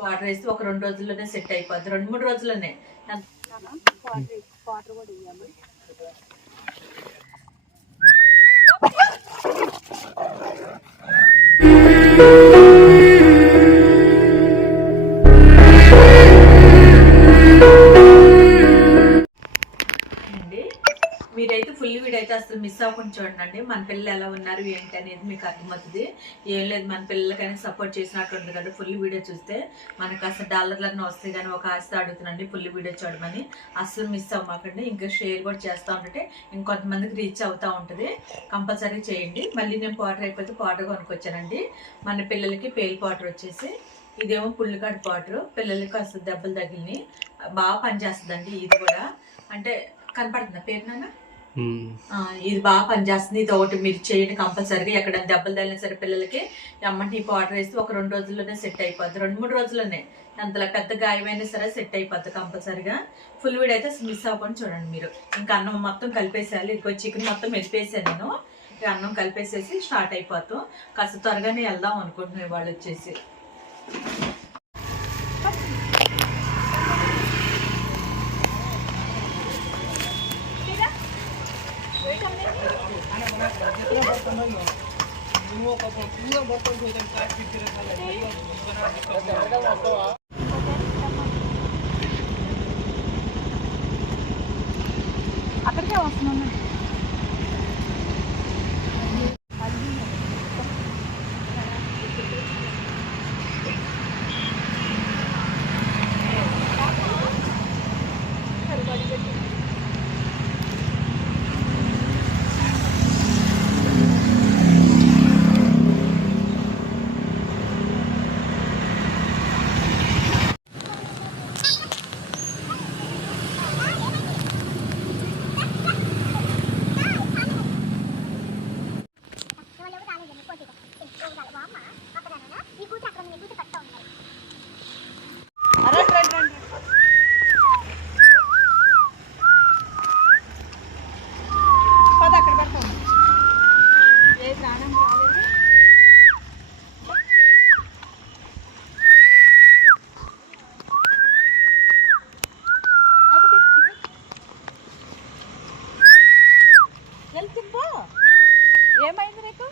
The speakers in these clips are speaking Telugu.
వాటర్ వేస్తే ఒక 2 రోజుల్లోనే సెట్ అయిపోద్ది, 2-3 రోజుల్లోనే. వాటర్ కూడా ఇవ్వాలి. మీరైతే ఫుల్ వీడియో అయితే అసలు మిస్ అవ్వకుండా చూడండి. మన పిల్లలు ఎలా ఉన్నారు ఏంటి అనేది మీకు అర్థమవుతుంది. ఏం లేదు, మన పిల్లలకైనా సపోర్ట్ చేసినట్టు ఉంటుంది కదా ఫుల్ వీడియో చూస్తే. మనకు అసలు డాలర్లన్నీ వస్తాయి కానీ ఒక ఆశతో అడుగుతున్నాండి ఫుల్ వీడియో చూడమని. అసలు మిస్ అవ్వమాకండి. ఇంకా షేర్ కూడా చేస్తూ ఉంటే ఇంకొంతమందికి రీచ్ అవుతూ ఉంటుంది. కంపల్సరీ చేయండి. మళ్ళీ నేను పౌడర్ అయిపోతే పౌడర్ కొనుక్కొచ్చానండి. మన పిల్లలకి పేల్ పౌడర్ వచ్చేసి, ఇదేమో పుల్లికాడ పౌడర్. పిల్లలకి అసలు దెబ్బలు తగిలిని బాగా పనిచేస్తుందండి. ఇది కూడా అంటే కనపడుతుందా పేరు నాన్న? ఇది బాగా పనిచేస్తుంది. ఇది ఒకటి మీరు చేయండి కంపల్సరీగా. ఎక్కడ దెబ్బలు తగిలిన సరే పిల్లలకి అమ్మంటే ఈ పౌడర్ వేస్తే ఒక 2 రోజుల్లోనే సెట్ అయిపోద్ది, 2-3 రోజుల్లోనే. అంతలా పెద్ద గాయమైనా సరే సెట్ అయిపోద్ది కంపల్సరీగా. ఫుల్ వీడియో అయితే మిస్ అవ్వకుండా చూడండి మీరు. ఇంకా అన్నం మొత్తం కలిపేసేయాలి. ఇంకో చికెన్ మొత్తం మెదిపేసాను నేను. అన్నం కలిపేసేసి స్టార్ట్ అయిపోతాం. కాస్త త్వరగానే వెళ్దాం అనుకుంటున్నాను వాళ్ళు వచ్చేసి. అక్కడికే వస్తున్నాను. ఏమైంది నీకు?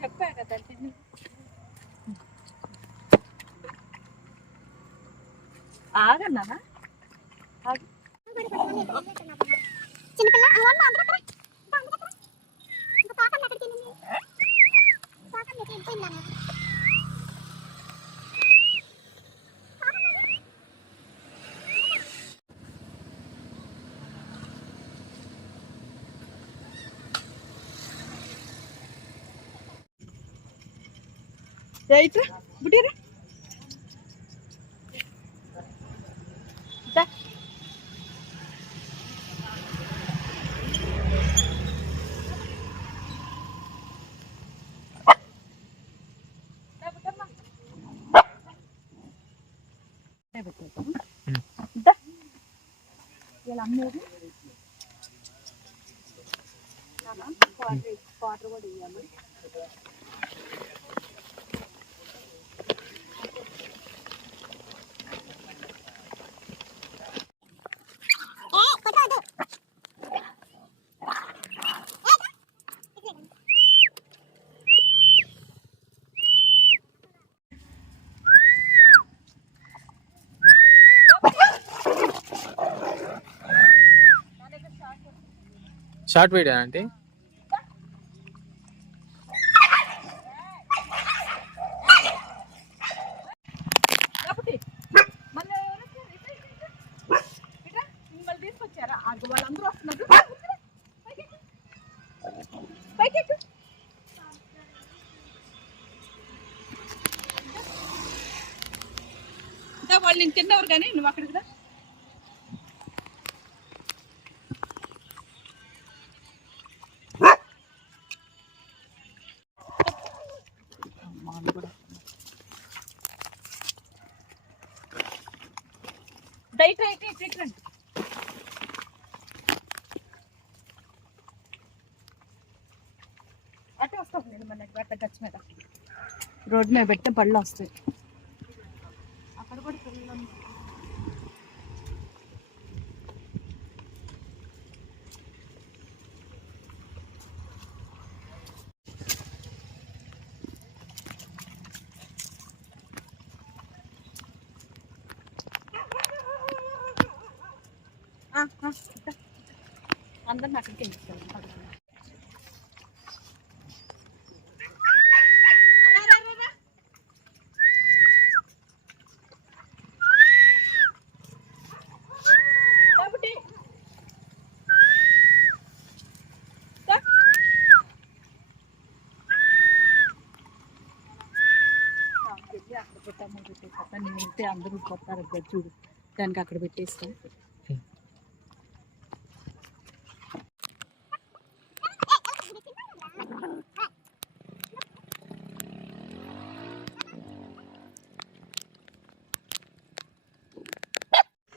చెప్పా కదా ఆగన్నానా? ఇట్లా బుట్టిరా ఇలా అమ్మేది వాటర్ కూడా ఇవ్వాలి. షార్ట్ వీడియో అంటే తీసుకొచ్చారా వాళ్ళందరూ వస్తున్నారు. వాళ్ళు నేను తిన్నవారు కానీ నువ్వు అక్కడికి రా. రైట్ రైట్ రైట్ రైట్ రండి. అట్టే వస్తాం నేను మన గచ్చ మీద రోడ్ మీద పెడితే బళ్ళు వస్తాయి. అక్కడ కూడా పిల్లలు అందరిని అక్కడికి వెళ్ళిపోతాను. అక్కడ పెట్టాము పెట్టేస్తాను. నేను వెళ్తే అందరూ కొత్తారు చూడు, దానికి అక్కడ పెట్టేస్తాను.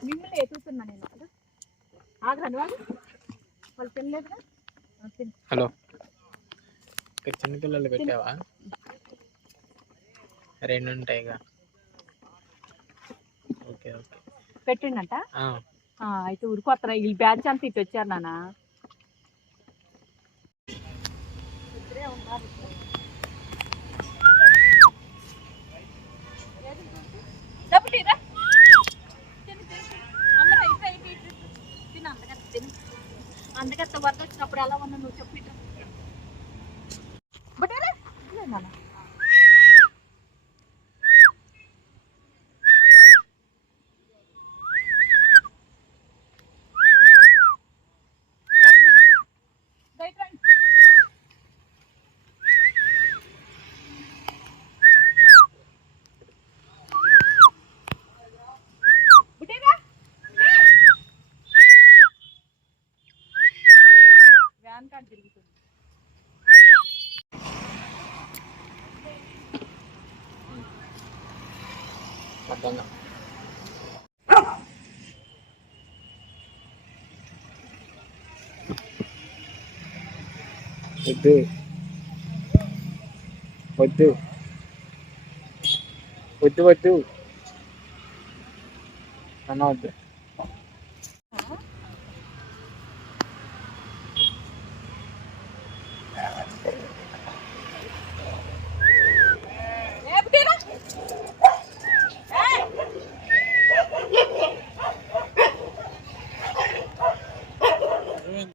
మిమ్మల్ని ఎదుగుతున్నా నేను. ఆగరాను వాళ్ళు తినలేదుగా. హలో, ఇక్కడ చిన్నపిల్లలు పెట్టావా? రెండు ఉంటాయిగా. ఓకే ఓకే పెట్టిండంట. అయితే ఊరుకొత్తరా ఈ బ్యాచ్ అంతా ఇటు వచ్చారు నాన్న. అందుకత్త వరద వచ్చినప్పుడు ఎలా ఉన్నా నువ్వు చెప్పి నాన్న. వ్యాన్ కార్డు తిరుగుతుంది. వద్దు వద్దు వద్దు వద్దు అన్న వద్దు.